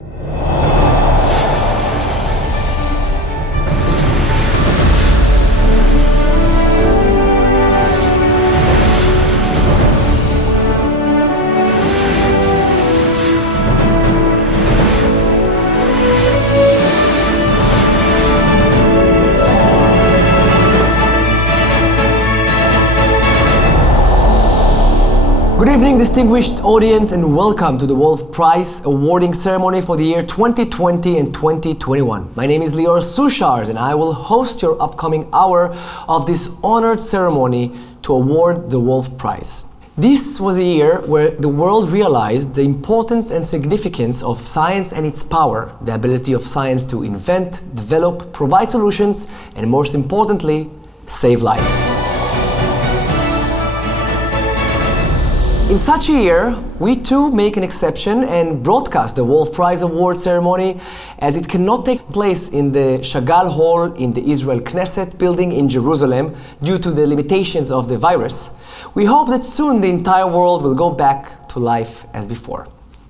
Good evening, distinguished audience, and welcome to the Wolf Prize awarding ceremony for the year 2020 and 2021. My name is Lior Suchard, and I will host your upcoming hour of this honored ceremony to award the Wolf Prize. This was a year where the world realized the importance and significance of science and its power, the ability of science to invent, develop, provide solutions, and most importantly, save lives. In such a year, we too make an exception and broadcast the Wolf Prize Award ceremony, as it cannot take place in the Chagall Hall in the Israel Knesset building in Jerusalem due to the limitations of the virus. We hope that soon the entire world will go back to life as before.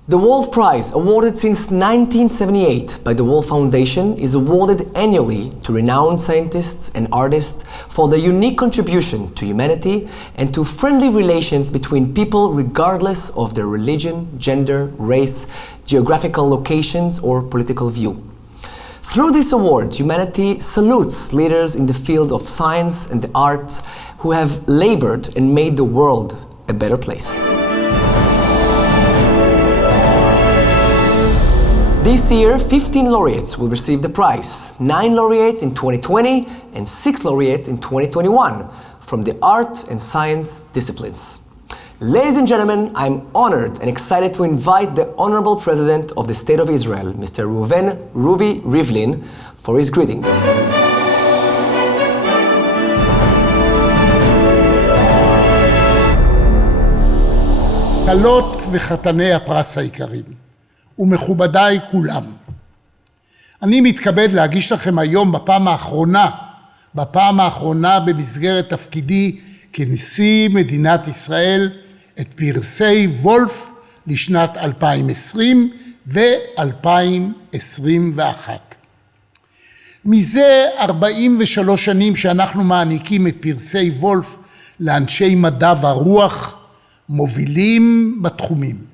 The Wolf Prize, awarded since 1978 by the Wolf Foundation, is awarded annually to renowned scientists and artists for their unique contribution to humanity and to friendly relations between people regardless of their religion, gender, race, geographical locations, or political view. Through this award, humanity salutes leaders in the field of science and the arts who have labored and made the world a better place. This year, 15 laureates will receive the prize, 9 laureates in 2020 and 6 laureates in 2021 from the art and science disciplines. Ladies and gentlemen, I'm honored and excited to invite the Honorable President of the State of Israel, Mr. Reuven Ruby Rivlin, for his greetings. כלות וחתני הפרס היקרים, ומכובדיי כולם. אני מתכבד להגיש לכם היום בפעם האחרונה במסגרת תפקידי כנשיא מדינת ישראל, את פרסי וולף לשנת 2020 ו-2021. מזה 43 שנים שאנחנו מעניקים את פרסי וולף לאנשי מדע ורוח, מובילים בתחומים.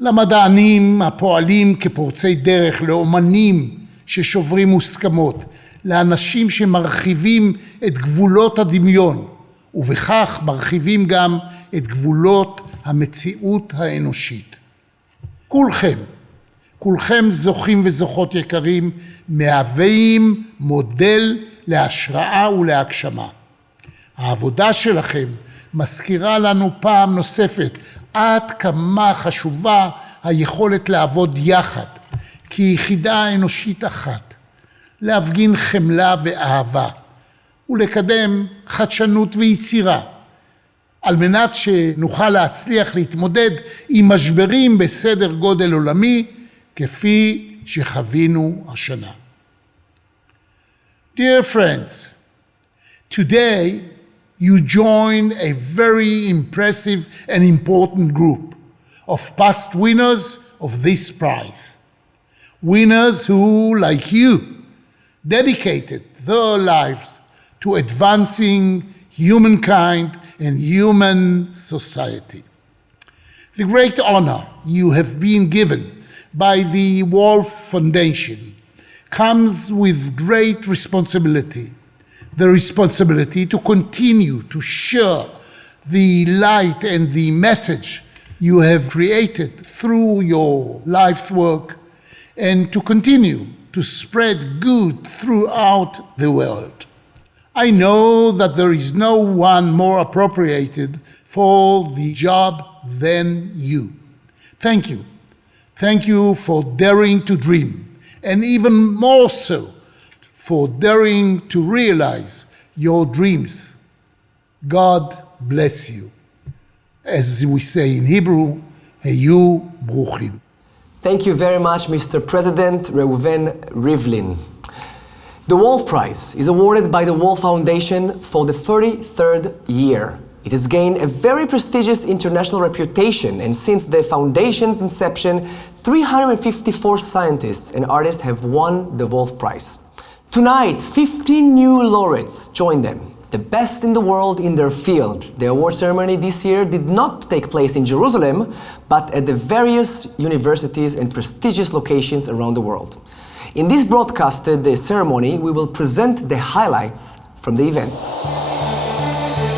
למדענים הפועלים כפורצי דרך, לאומנים ששוברים מוסכמות, לאנשים שמרחיבים את גבולות הדמיון, ובכך מרחיבים גם את גבולות המציאות האנושית. כולכם זוכים וזוכות יקרים, מהווים מודל להשראה ולהגשמה. העבודה שלכם מזכירה לנו פעם נוספת עד כמה חשובה היכולת לעבוד יחד, כיחידה אנושית אחת, להפגין חמלה ואהבה, ולקדם חדשנות ויצירה, על מנת שנוכל להצליח להתמודד עם משברים בסדר גודל עולמי, כפי שחווינו השנה. Dear friends, today you join a very impressive and important group of past winners of this prize. Winners who, like you, dedicated their lives to advancing humankind and human society. The great honor you have been given by the Wolf Foundation comes with great responsibility. The responsibility to continue to share the light and the message you have created through your life's work, and to continue to spread good throughout the world. I know that there is no one more appropriated for the job than you. Thank you. Thank you for daring to dream, and even more so, for daring to realize your dreams. God bless you. As we say in Hebrew, Hayu Bruchim. Thank you very much, Mr. President Reuven Rivlin. The Wolf Prize is awarded by the Wolf Foundation for the 33rd year. It has gained a very prestigious international reputation, and since the foundation's inception, 354 scientists and artists have won the Wolf Prize. Tonight, 15 new laureates join them, the best in the world in their field. The award ceremony this year did not take place in Jerusalem, but at the various universities and prestigious locations around the world. In this broadcasted ceremony, we will present the highlights from the events.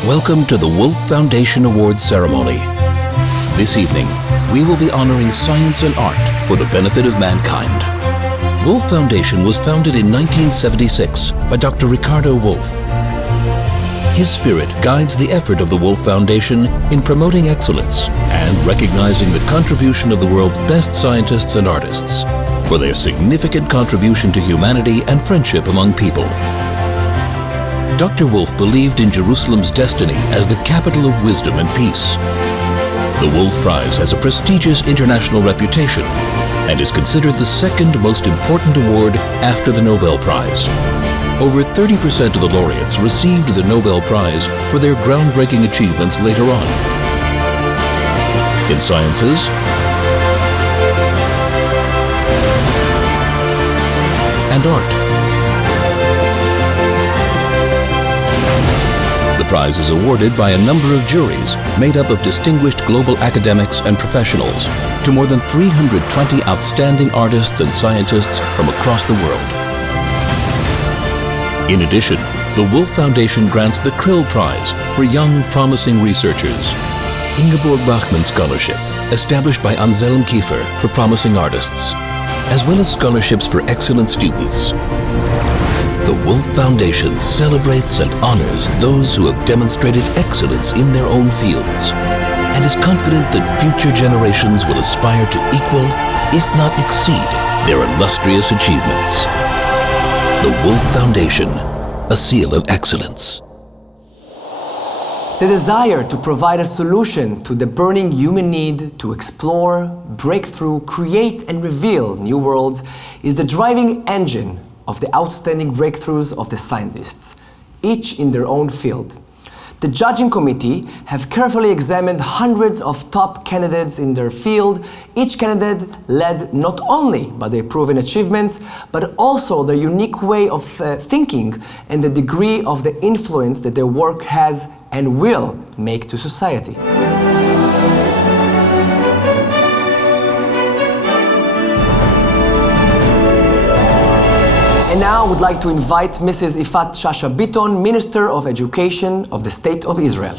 Welcome to the Wolf Foundation Awards ceremony. This evening, we will be honoring science and art for the benefit of mankind. Wolf Foundation was founded in 1976 by Dr. Ricardo Wolf. His spirit guides the effort of the Wolf Foundation in promoting excellence and recognizing the contribution of the world's best scientists and artists for their significant contribution to humanity and friendship among people. Dr. Wolf believed in Jerusalem's destiny as the capital of wisdom and peace. The Wolf Prize has a prestigious international reputation and is considered the second most important award after the Nobel Prize. Over 30% of the laureates received the Nobel Prize for their groundbreaking achievements later on. In sciences and art. The prize is awarded by a number of juries made up of distinguished global academics and professionals to more than 320 outstanding artists and scientists from across the world. In addition, the Wolf Foundation grants the Krill Prize for young, promising researchers, Ingeborg Bachmann Scholarship, established by Anselm Kiefer for promising artists, as well as scholarships for excellent students. The Wolf Foundation celebrates and honors those who have demonstrated excellence in their own fields and is confident that future generations will aspire to equal, if not exceed, their illustrious achievements. The Wolf Foundation, a seal of excellence. The desire to provide a solution to the burning human need to explore, break through, create, and reveal new worlds is the driving engine of the outstanding breakthroughs of the scientists, each in their own field. The judging committee have carefully examined hundreds of top candidates in their field, each candidate led not only by their proven achievements, but also their unique way of thinking and the degree of the influence that their work has and will make to society. And now I would like to invite Mrs. Ifat Shasha Bitton, Minister of Education of the State of Israel.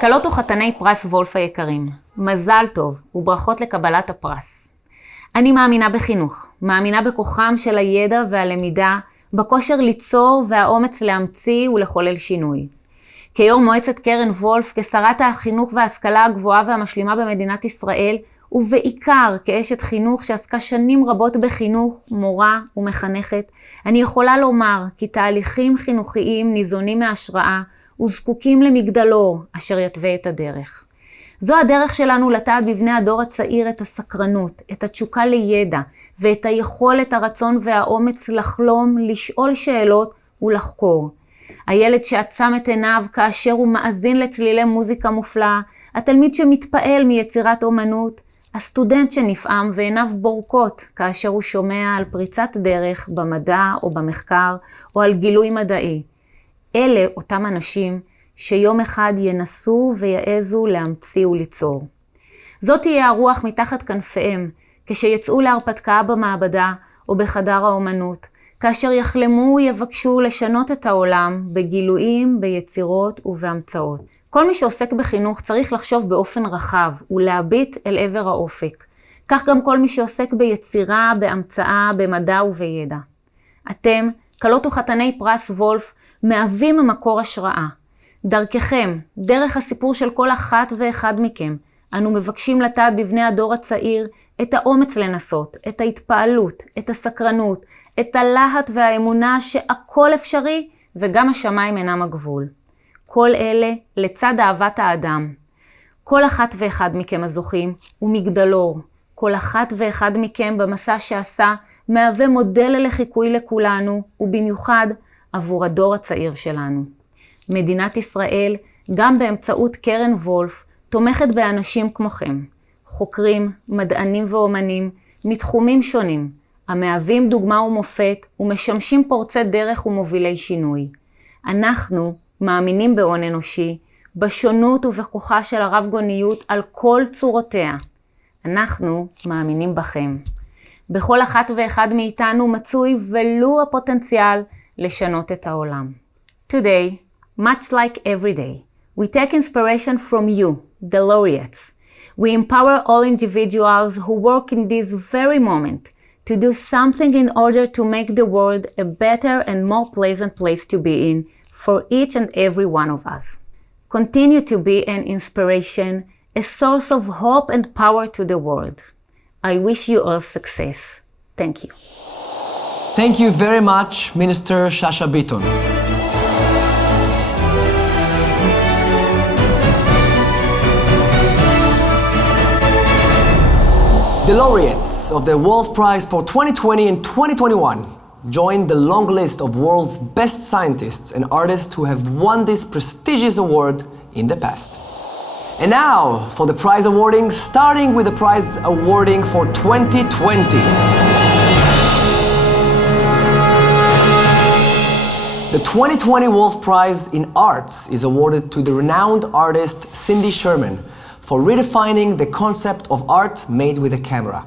כלות וחתני פרס וולף היקרים, מזל טוב וברכות לקבלת הפרס. אני מאמינה בחינוך, מאמינה בכוחם של הידע והלמידה, בכושר ליצור והאומץ להמציא ולחולל שינוי. כיו"ר מועצת קרן וולף, כשרת החינוך וההשכלה הגבוהה והמשלימה במדינת ישראל, ובעיקר כאשת חינוך שעסקה שנים רבות בחינוך, מורה ומחנכת, אני יכולה לומר כי תהליכים חינוכיים ניזונים מהשראה וזקוקים למגדלור אשר יתווה את הדרך. זו הדרך שלנו לטעת בבני הדור הצעיר את הסקרנות, את התשוקה לידע ואת היכולת, הרצון והאומץ לחלום, לשאול שאלות ולחקור. הילד שעצם את עיניו כאשר הוא מאזין לצלילי מוזיקה מופלאה, התלמיד שמתפעל מיצירת אומנות, הסטודנט שנפעם ועיניו בורקות כאשר הוא שומע על פריצת דרך במדע או במחקר או על גילוי מדעי. אלה אותם אנשים שיום אחד ינסו ויעזו להמציא וליצור. זאת תהיה הרוח מתחת כנפיהם כשיצאו להרפתקה במעבדה או בחדר האומנות, כאשר יחלמו ויבקשו לשנות את העולם בגילויים, ביצירות ובהמצאות. כל מי שעוסק בחינוך צריך לחשוב באופן רחב ולהביט אל עבר האופק. כך גם כל מי שעוסק ביצירה, בהמצאה, במדע ובידע. אתם, כלות וחתני פרס וולף, מהווים מקור השראה. דרככם, דרך הסיפור של כל אחת ואחד מכם, אנו מבקשים לטעת בבני הדור הצעיר את האומץ לנסות, את ההתפעלות, את הסקרנות, את הלהט והאמונה שהכל אפשרי וגם השמיים אינם הגבול. כל אלה לצד אהבת האדם. כל אחת ואחד מכם הזוכים הוא מגדלור. כל אחת ואחד מכם במסע שעשה מהווה מודל לחיקוי לכולנו, ובמיוחד עבור הדור הצעיר שלנו. מדינת ישראל גם באמצעות קרן וולף, תומכת באנשים כמוכם, חוקרים, מדענים ואומנים, מתחומים שונים, המהווים דוגמה ומופת ומשמשים פורצי דרך ומובילי שינוי. אנחנו מאמינים בהון אנושי, בשונות ובכוחה של הרב-גוניות על כל צורותיה. אנחנו מאמינים בכם. בכל אחת ואחד מאיתנו מצוי ולו הפוטנציאל לשנות את העולם. Today, much like every day, we take inspiration from you, the laureates. We empower all individuals who work in this very moment to do something in order to make the world a better and more pleasant place to be in for each and every one of us. Continue to be an inspiration, a source of hope and power to the world. I wish you all success. Thank you. Thank you very much, Minister Shasha Bitton. The laureates of the Wolf Prize for 2020 and 2021 joined the long list of world's best scientists and artists who have won this prestigious award in the past. And now for the prize awarding, starting with the prize awarding for 2020. The 2020 Wolf Prize in Arts is awarded to the renowned artist Cindy Sherman for redefining the concept of art made with a camera.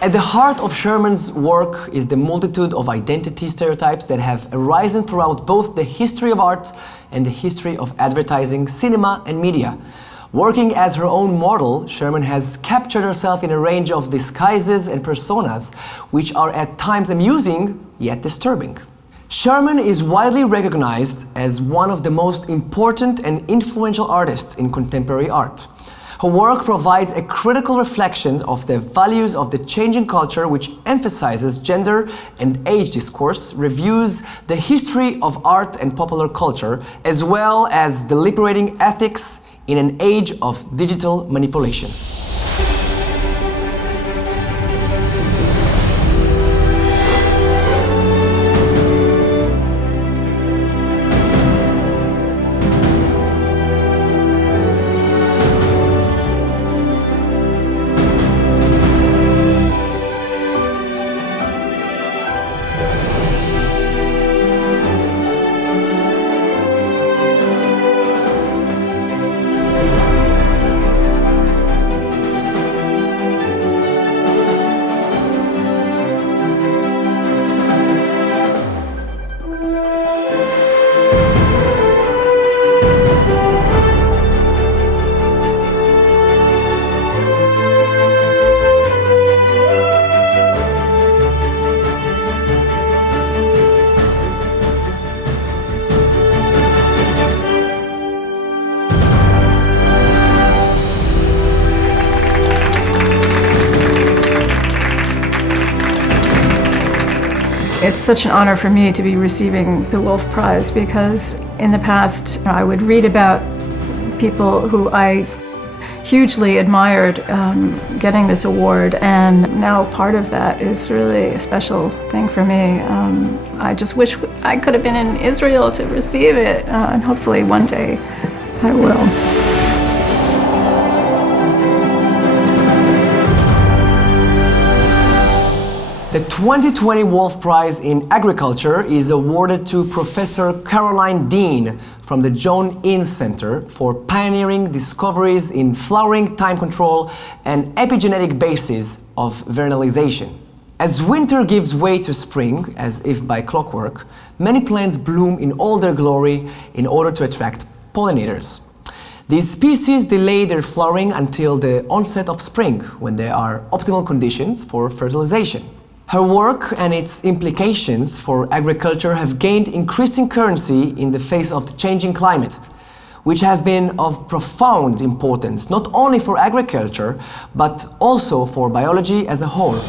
At the heart of Sherman's work is the multitude of identity stereotypes that have arisen throughout both the history of art and the history of advertising, cinema, and media. Working as her own model, Sherman has captured herself in a range of disguises and personas, which are at times amusing, yet disturbing. Sherman is widely recognized as one of the most important and influential artists in contemporary art. Her work provides a critical reflection of the values of the changing culture, which emphasizes gender and age discourse, reviews the history of art and popular culture, as well as the liberating ethics in an age of digital manipulation. It's such an honor for me to be receiving the Wolf Prize because in the past I would read about people who I hugely admired getting this award, and now part of that is really a special thing for me. I just wish I could have been in Israel to receive it, and hopefully one day I will. The 2020 Wolf Prize in Agriculture is awarded to Professor Caroline Dean from the John Innes Center for pioneering discoveries in flowering time control and epigenetic bases of vernalization. As winter gives way to spring, as if by clockwork, many plants bloom in all their glory in order to attract pollinators. These species delay their flowering until the onset of spring, when there are optimal conditions for fertilization. Her work and its implications for agriculture have gained increasing currency in the face of the changing climate, which have been of profound importance not only for agriculture, but also for biology as a whole.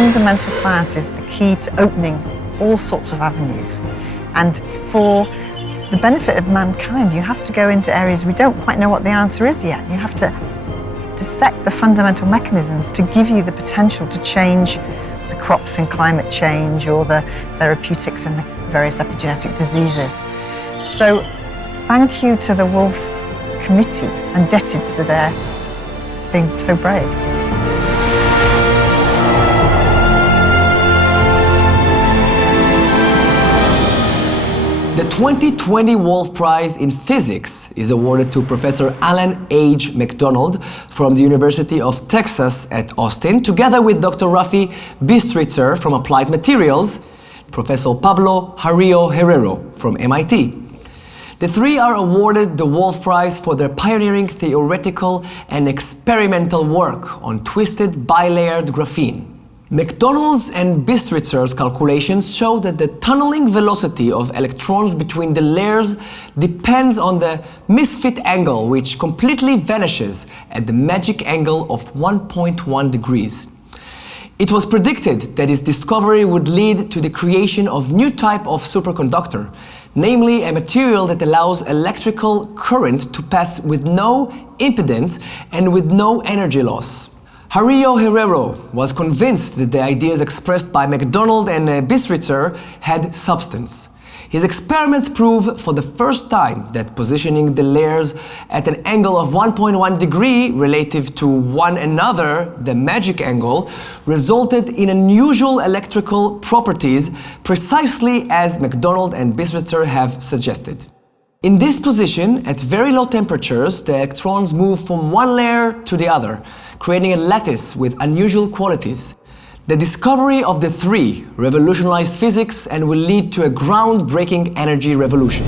fundamental science is the key to opening all sorts of avenues. And for the benefit of mankind, you have to go into areas we don't quite know what the answer is yet. You have to dissect the fundamental mechanisms to give you the potential to change the crops in climate change or the therapeutics and the various epigenetic diseases. So thank you to the Wolf Committee, indebted to their being so brave. The 2020 Wolf Prize in Physics is awarded to Professor Alan H. McDonald from the University of Texas at Austin, together with Dr. Rafi Bistritzer from Applied Materials, Professor Pablo Jarillo Herrero from MIT. The three are awarded the Wolf Prize for their pioneering theoretical and experimental work on twisted bilayered graphene. McDonald's and Bistritzer's calculations show that the tunneling velocity of electrons between the layers depends on the misfit angle, which completely vanishes at the magic angle of 1.1 degrees. It was predicted that its discovery would lead to the creation of new type of superconductor, namely a material that allows electrical current to pass with no impedance and with no energy loss. Jarillo Herrero was convinced that the ideas expressed by McDonald and Bistritzer had substance. His experiments prove for the first time that positioning the layers at an angle of 1.1 degree relative to one another, the magic angle, resulted in unusual electrical properties precisely as McDonald and Bistritzer have suggested. In this position, at very low temperatures, the electrons move from one layer to the other, creating a lattice with unusual qualities. The discovery of the three revolutionized physics and will lead to a groundbreaking energy revolution.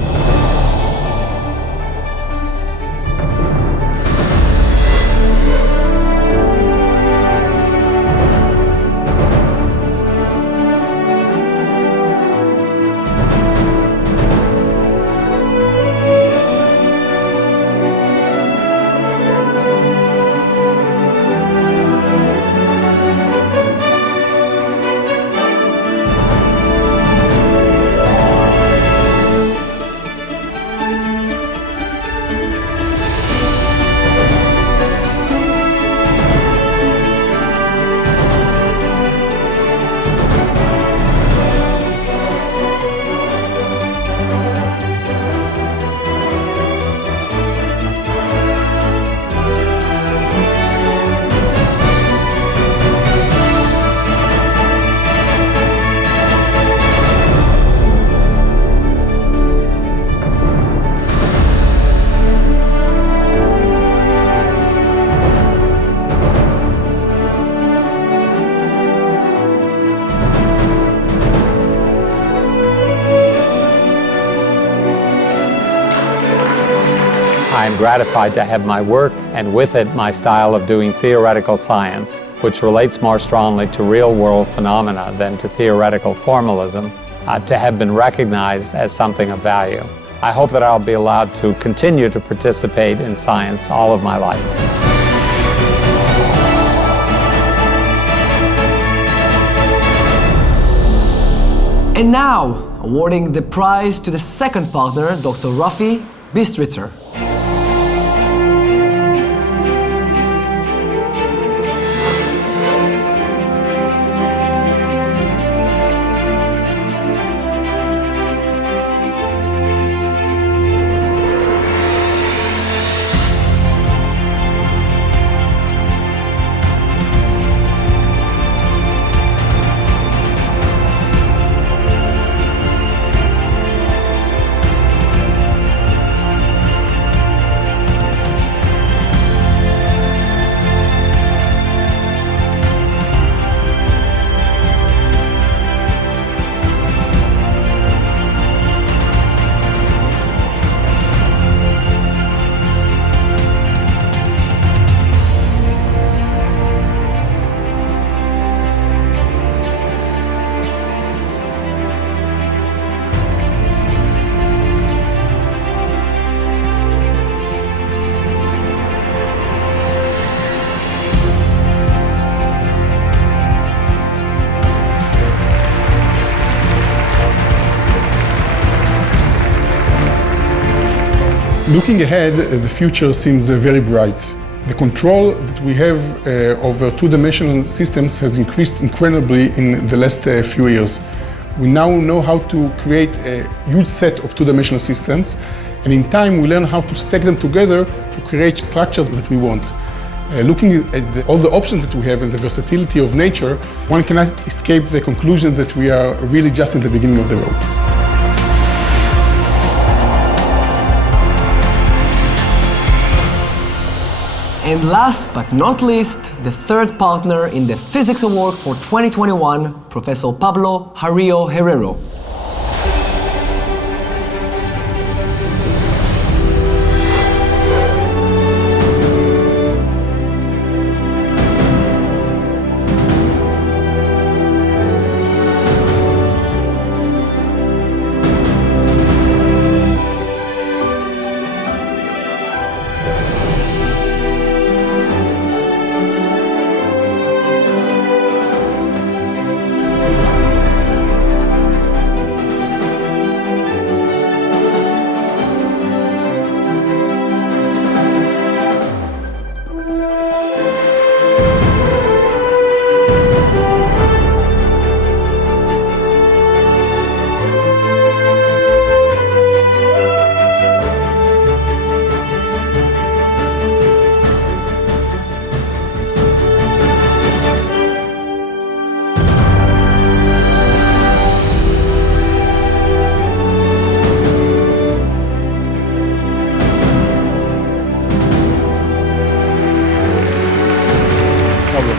I am gratified to have my work, and with it my style of doing theoretical science, which relates more strongly to real-world phenomena than to theoretical formalism, to have been recognized as something of value. I hope that I'll be allowed to continue to participate in science all of my life. And now, awarding the prize to the second partner, Dr. Rafi Bistritzer. Looking ahead, the future seems very bright. The control that we have over two-dimensional systems has increased incredibly in the last few years. We now know how to create a huge set of two-dimensional systems, and in time we learn how to stack them together to create structure that we want. Looking at all the options that we have and the versatility of nature, one cannot escape the conclusion that we are really just in the beginning of the road. And last but not least, the third partner in the Physics Award for 2021, Professor Pablo Jarillo Herrero.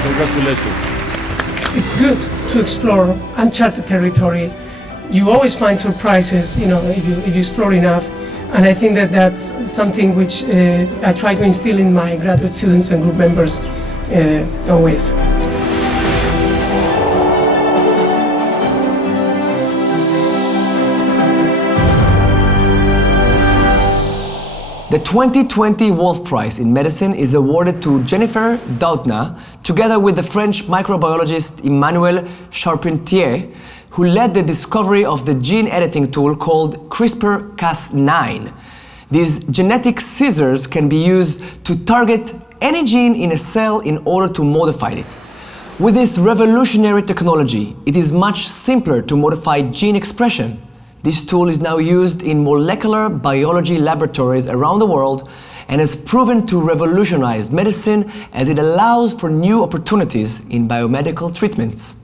Congratulations. It's good to explore uncharted territory. You always find surprises, if you explore enough. And I think that that's something which I try to instill in my graduate students and group members always. The 2020 Wolf Prize in Medicine is awarded to Jennifer Doudna, together with the French microbiologist Emmanuel Charpentier, who led the discovery of the gene editing tool called CRISPR-Cas9. These genetic scissors can be used to target any gene in a cell in order to modify it. With this revolutionary technology, it is much simpler to modify gene expression. This tool is now used in molecular biology laboratories around the world and has proven to revolutionize medicine as it allows for new opportunities in biomedical treatments.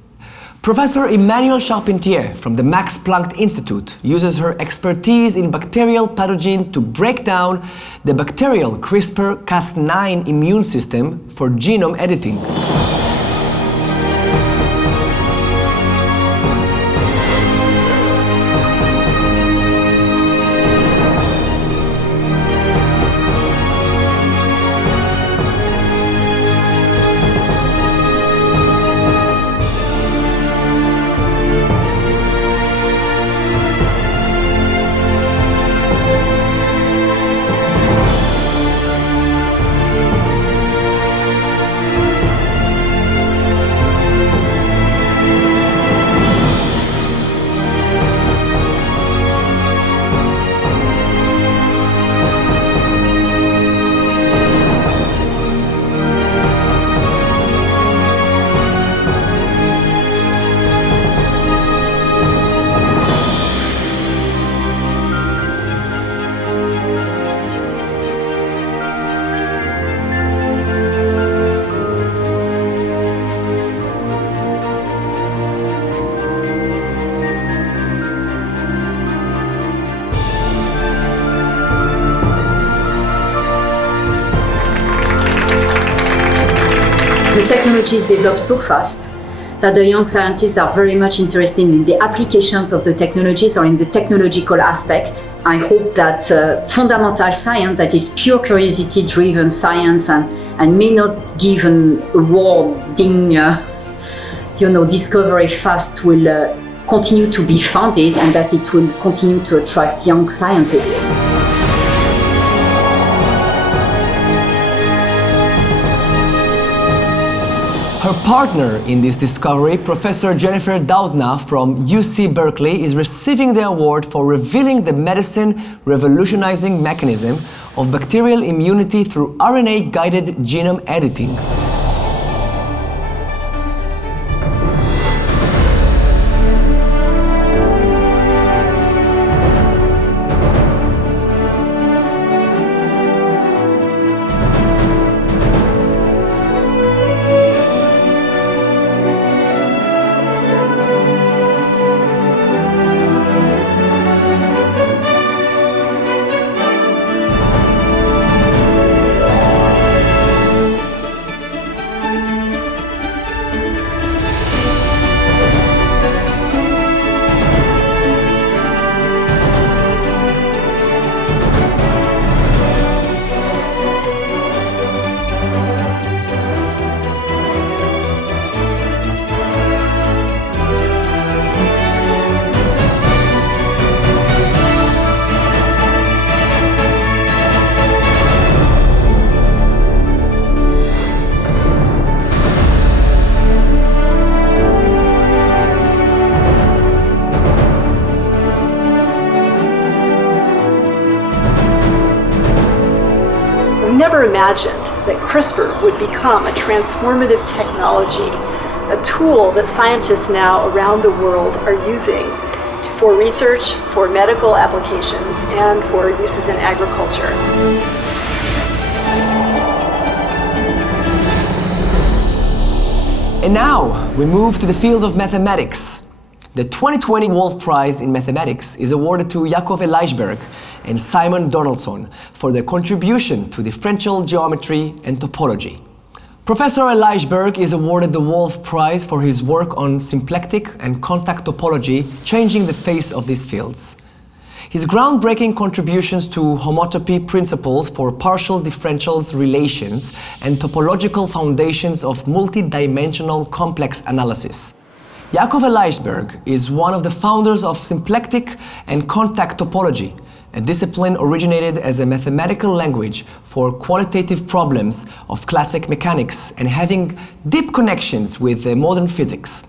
Professor Emmanuel Charpentier from the Max Planck Institute uses her expertise in bacterial pathogens to break down the bacterial CRISPR-Cas9 immune system for genome editing. The technologies develop so fast that the young scientists are very much interested in the applications of the technologies or in the technological aspect. I hope that fundamental science, that is pure curiosity-driven science and may not give an awarding, discovery fast, will continue to be funded and that it will continue to attract young scientists. Her partner in this discovery, Professor Jennifer Doudna from UC Berkeley, is receiving the award for revealing the medicine revolutionizing mechanism of bacterial immunity through RNA-guided genome editing. Never imagined that CRISPR would become a transformative technology, a tool that scientists now around the world are using for research, for medical applications, and for uses in agriculture. And now we move to the field of mathematics. The 2020 Wolf Prize in Mathematics is awarded to Yaakov Eliashberg and Simon Donaldson for their contribution to differential geometry and topology. Professor Eliashberg is awarded the Wolf Prize for his work on symplectic and contact topology, changing the face of these fields. His groundbreaking contributions to homotopy principles for partial differentials relations and topological foundations of multidimensional complex analysis. Yaakov Eliashberg is one of the founders of symplectic and contact topology, a discipline originated as a mathematical language for qualitative problems of classic mechanics and having deep connections with modern physics.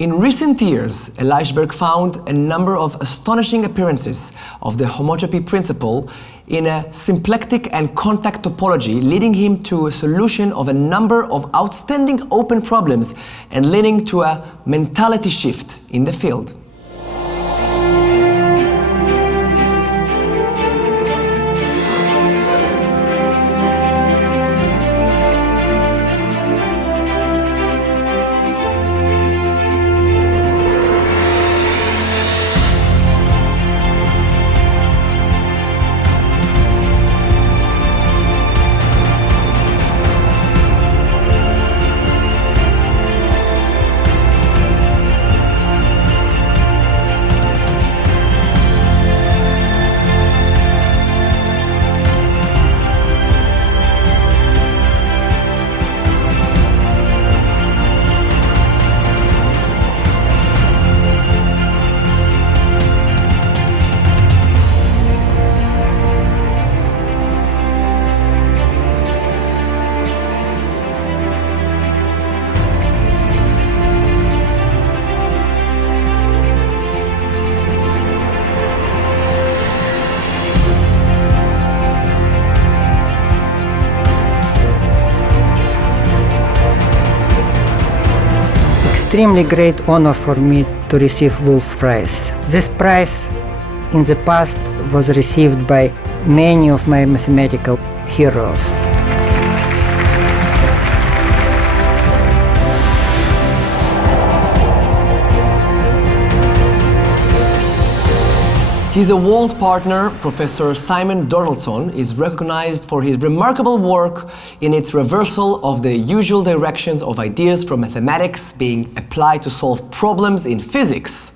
In recent years, Eliashberg found a number of astonishing appearances of the homotopy principle in a symplectic and contact topology, leading him to a solution of a number of outstanding open problems and leading to a mentality shift in the field. Extremely great honor for me to receive Wolf Prize. This prize in the past was received by many of my mathematical heroes. His award partner, Professor Simon Donaldson, is recognized for his remarkable work in its reversal of the usual directions of ideas from mathematics being applied to solve problems in physics.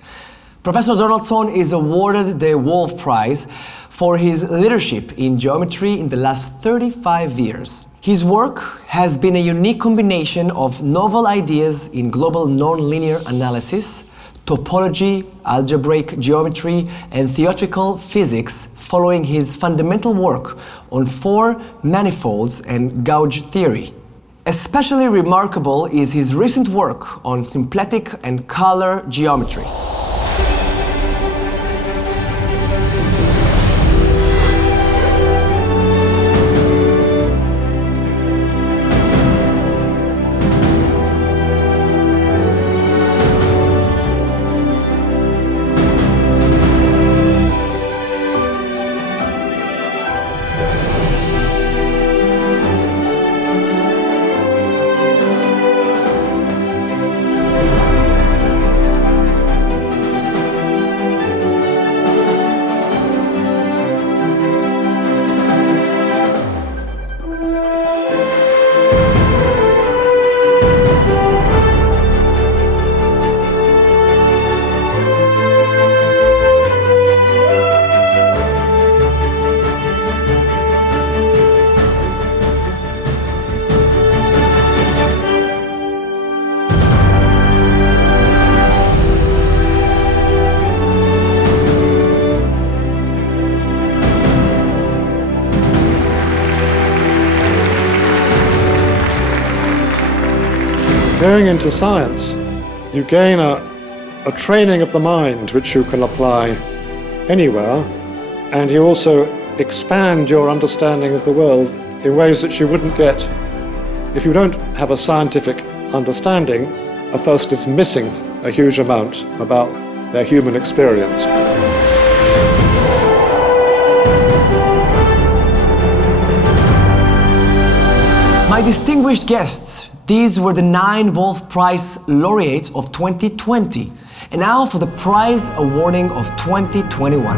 Professor Donaldson is awarded the Wolf Prize for his leadership in geometry in the last 35 years. His work has been a unique combination of novel ideas in global nonlinear analysis, topology, algebraic geometry, and theoretical physics, following his fundamental work on four manifolds and gauge theory. Especially remarkable is his recent work on symplectic and color geometry. Going into science, you gain a training of the mind which you can apply anywhere, and you also expand your understanding of the world in ways that you wouldn't get. If you don't have a scientific understanding, a person is missing a huge amount about their human experience. My distinguished guests, these were the 9 Wolf Prize laureates of 2020. And now for the prize awarding of 2021.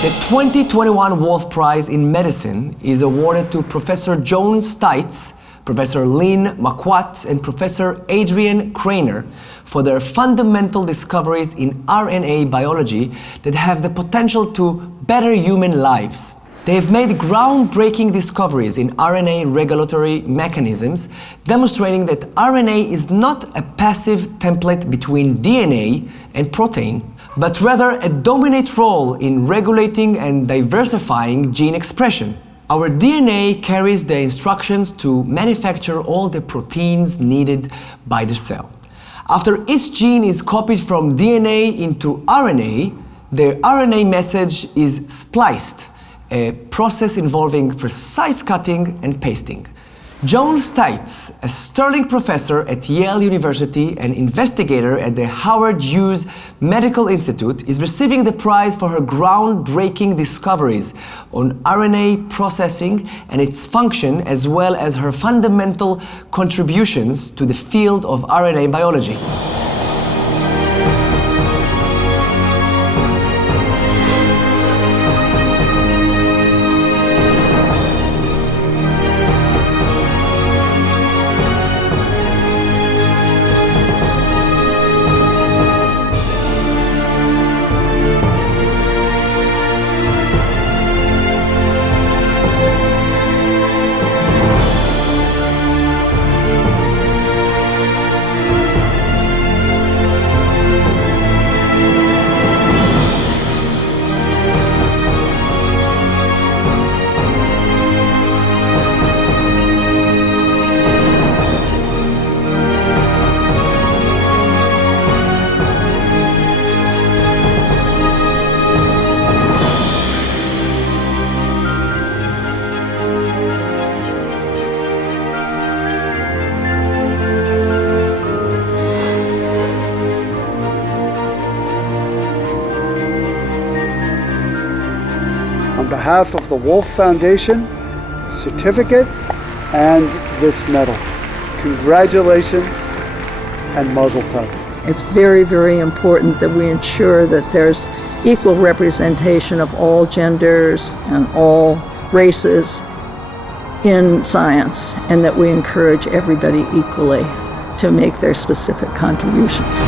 The 2021 Wolf Prize in Medicine is awarded to Professor Joan Steitz, Professor Lynn McQuat, and Professor Adrian Craner for their fundamental discoveries in RNA biology that have the potential to better human lives. They have made groundbreaking discoveries in RNA regulatory mechanisms, demonstrating that RNA is not a passive template between DNA and protein, but rather a dominant role in regulating and diversifying gene expression. Our DNA carries the instructions to manufacture all the proteins needed by the cell. After each gene is copied from DNA into RNA, the RNA message is spliced, a process involving precise cutting and pasting. Joan Steitz, a Sterling professor at Yale University and investigator at the Howard Hughes Medical Institute, is receiving the prize for her groundbreaking discoveries on RNA processing and its function, as well as her fundamental contributions to the field of RNA biology. On behalf of the Wolf Foundation, a certificate and this medal. Congratulations and mazel tov. It's very, very important that we ensure that there's equal representation of all genders and all races in science, and that we encourage everybody equally to make their specific contributions.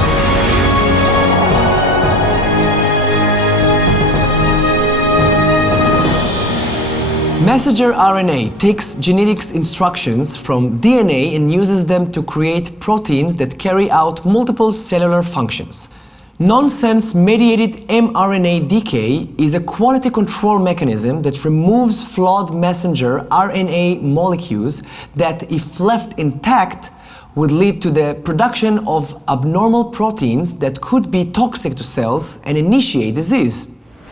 Messenger RNA takes genetics instructions from DNA and uses them to create proteins that carry out multiple cellular functions. Nonsense-mediated mRNA decay is a quality control mechanism that removes flawed messenger RNA molecules that, if left intact, would lead to the production of abnormal proteins that could be toxic to cells and initiate disease.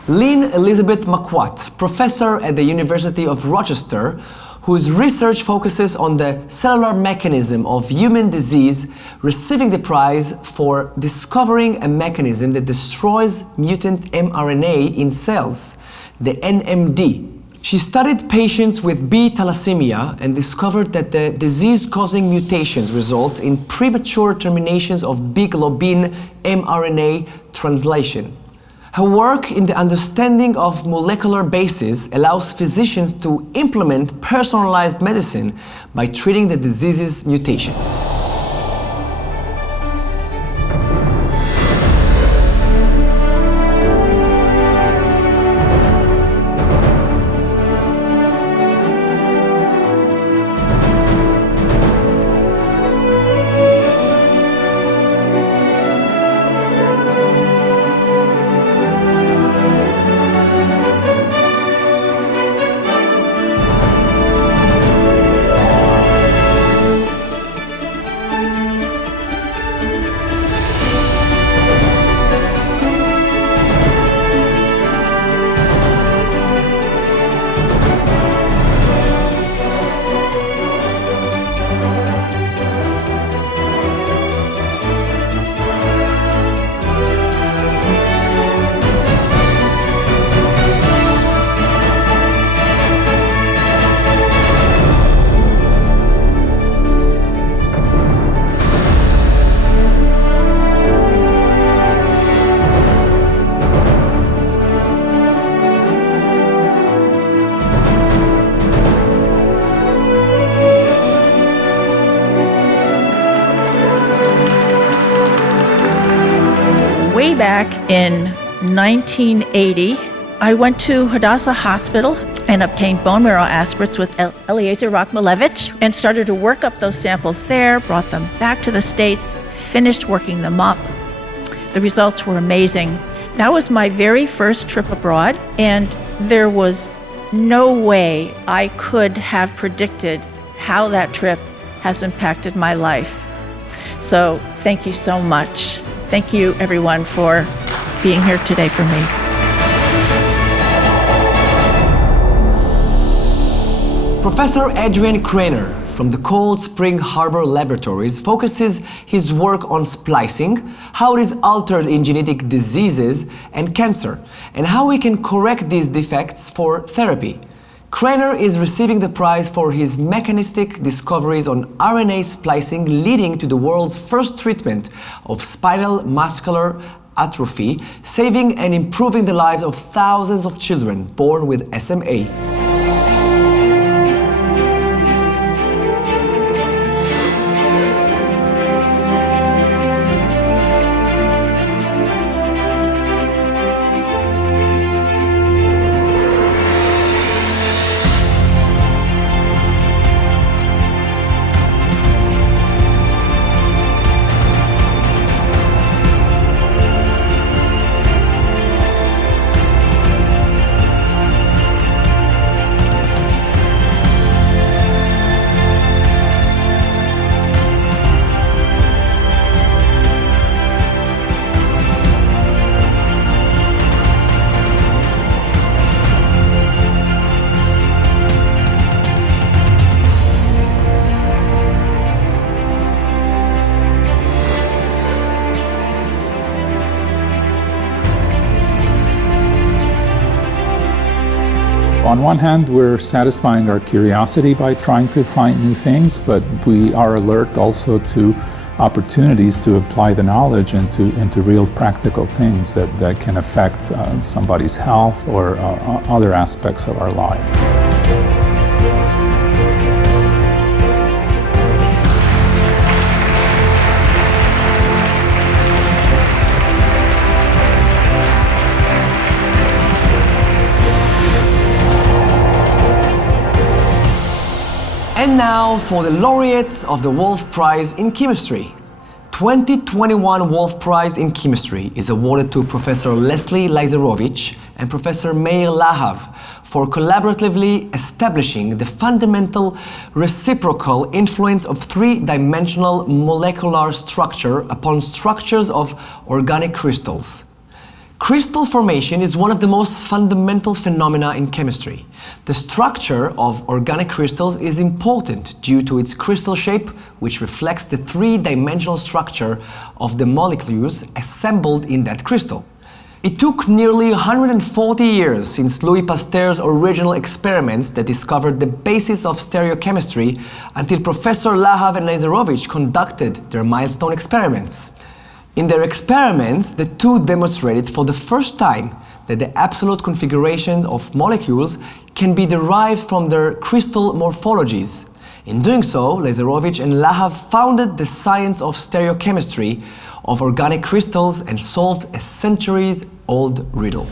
Lynn Elizabeth McWatt, professor at the University of Rochester, whose research focuses on the cellular mechanism of human disease, receiving the prize for discovering a mechanism that destroys mutant mRNA in cells, the NMD. She studied patients with B thalassemia and discovered that the disease-causing mutations results in premature terminations of B globin mRNA translation. Her work in the understanding of molecular bases allows physicians to implement personalized medicine by treating the disease's mutation. Way back in 1980, I went to Hadassah Hospital and obtained bone marrow aspirates with Eliezer Rachmalevich and started to work up those samples there, brought them back to the States, finished working them up. The results were amazing. That was my very first trip abroad, and there was no way I could have predicted how that trip has impacted my life. So thank you so much. Thank you, everyone, for being here today for me. Professor Adrian Krainer from the Cold Spring Harbor Laboratories focuses his work on splicing, how it is altered in genetic diseases and cancer, and how we can correct these defects for therapy. Krainer is receiving the prize for his mechanistic discoveries on RNA splicing, leading to the world's first treatment of spinal muscular atrophy, saving and improving the lives of thousands of children born with SMA. On one hand, we're satisfying our curiosity by trying to find new things, but we are alert also to opportunities to apply the knowledge into real practical things that can affect somebody's health or other aspects of our lives. And now for the laureates of the Wolf Prize in Chemistry. 2021 Wolf Prize in Chemistry is awarded to Professor Leslie Lazarovich and Professor Meir Lahav for collaboratively establishing the fundamental reciprocal influence of three-dimensional molecular structure upon structures of organic crystals. Crystal formation is one of the most fundamental phenomena in chemistry. The structure of organic crystals is important due to its crystal shape, which reflects the three-dimensional structure of the molecules assembled in that crystal. It took nearly 140 years since Louis Pasteur's original experiments that discovered the basis of stereochemistry until Professor Lahav and Lazarovich conducted their milestone experiments. In their experiments, the two demonstrated for the first time that the absolute configuration of molecules can be derived from their crystal morphologies. In doing so, Lazarovich and Lahav founded the science of stereochemistry of organic crystals and solved a centuries-old riddle.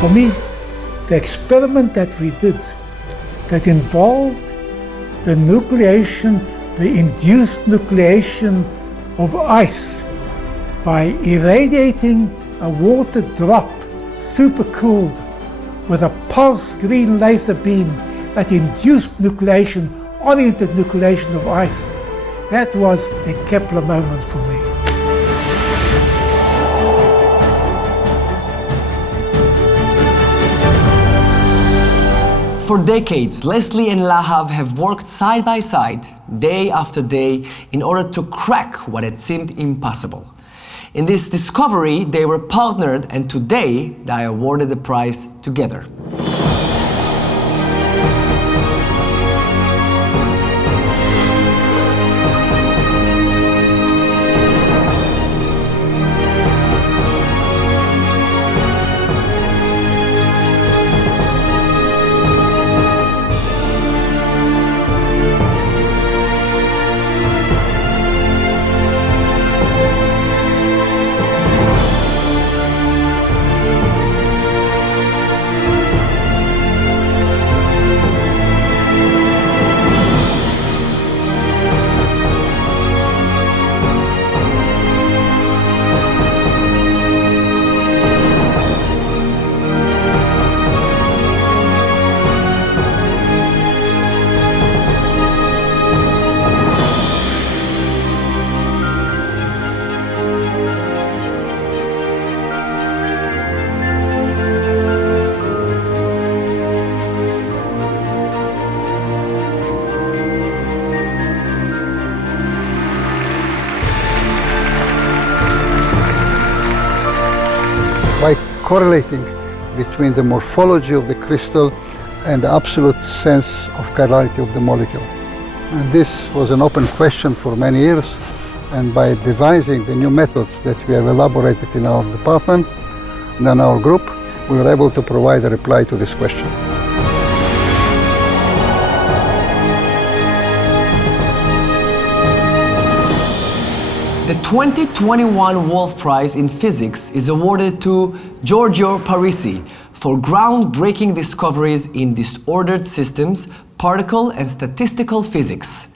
For me, the experiment that we did that involved the nucleation, the induced nucleation of ice by irradiating a water drop supercooled with a pulse green laser beam that induced nucleation, oriented nucleation of ice. That was a Kepler moment for me. For decades, Leslie and Lahav have worked side by side, day after day, in order to crack what had seemed impossible. In this discovery, they were partnered, and today they are awarded the prize together. By correlating between the morphology of the crystal and the absolute sense of chirality of the molecule. And this was an open question for many years, and by devising the new methods that we have elaborated in our department and in our group, we were able to provide a reply to this question. The 2021 Wolf Prize in Physics is awarded to Giorgio Parisi for groundbreaking discoveries in disordered systems, particle and statistical physics.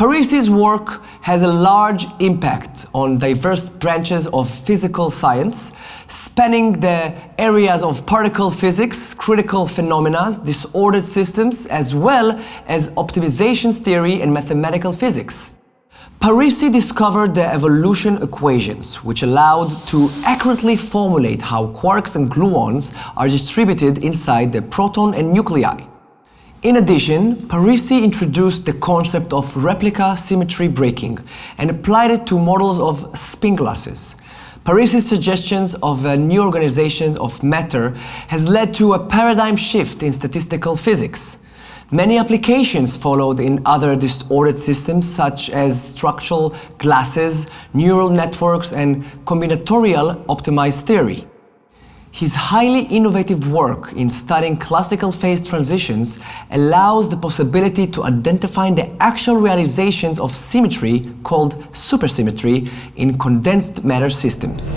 Parisi's work has a large impact on diverse branches of physical science, spanning the areas of particle physics, critical phenomena, disordered systems, as well as optimization theory and mathematical physics. Parisi discovered the evolution equations, which allowed to accurately formulate how quarks and gluons are distributed inside the proton and nuclei. In addition, Parisi introduced the concept of replica symmetry breaking and applied it to models of spin glasses. Parisi's suggestions of a new organization of matter has led to a paradigm shift in statistical physics. Many applications followed in other disordered systems such as structural glasses, neural networks, and combinatorial optimized theory. His highly innovative work in studying classical phase transitions allows the possibility to identify the actual realizations of symmetry, called supersymmetry, in condensed matter systems.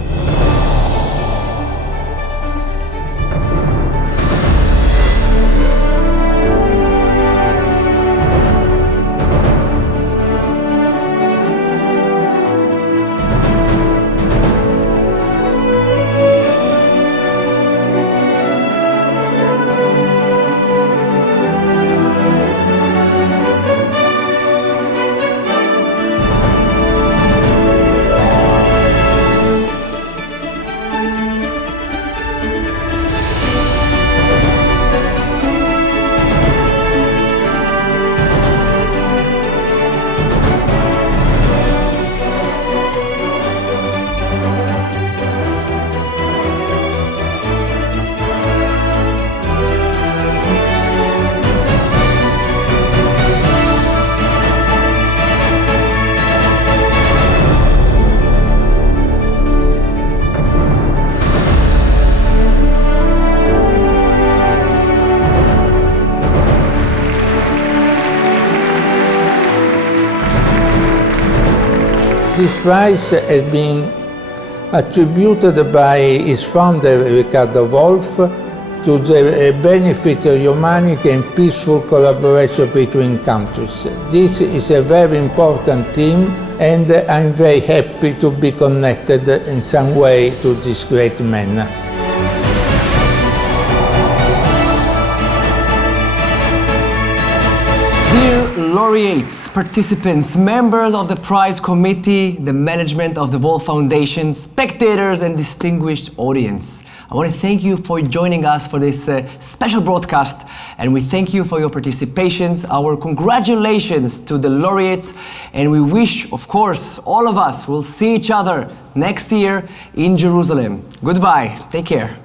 This prize has been attributed by its founder, Ricardo Wolf, to the benefit of humanity and peaceful collaboration between countries. This is a very important theme, and I'm very happy to be connected in some way to this great man. Dear laureates, participants, members of the prize committee, the management of the Wolf Foundation, spectators and distinguished audience, I want to thank you for joining us for this special broadcast, and we thank you for your participations. Our congratulations to the laureates, and we wish, of course, all of us will see each other next year in Jerusalem. Goodbye. Take care.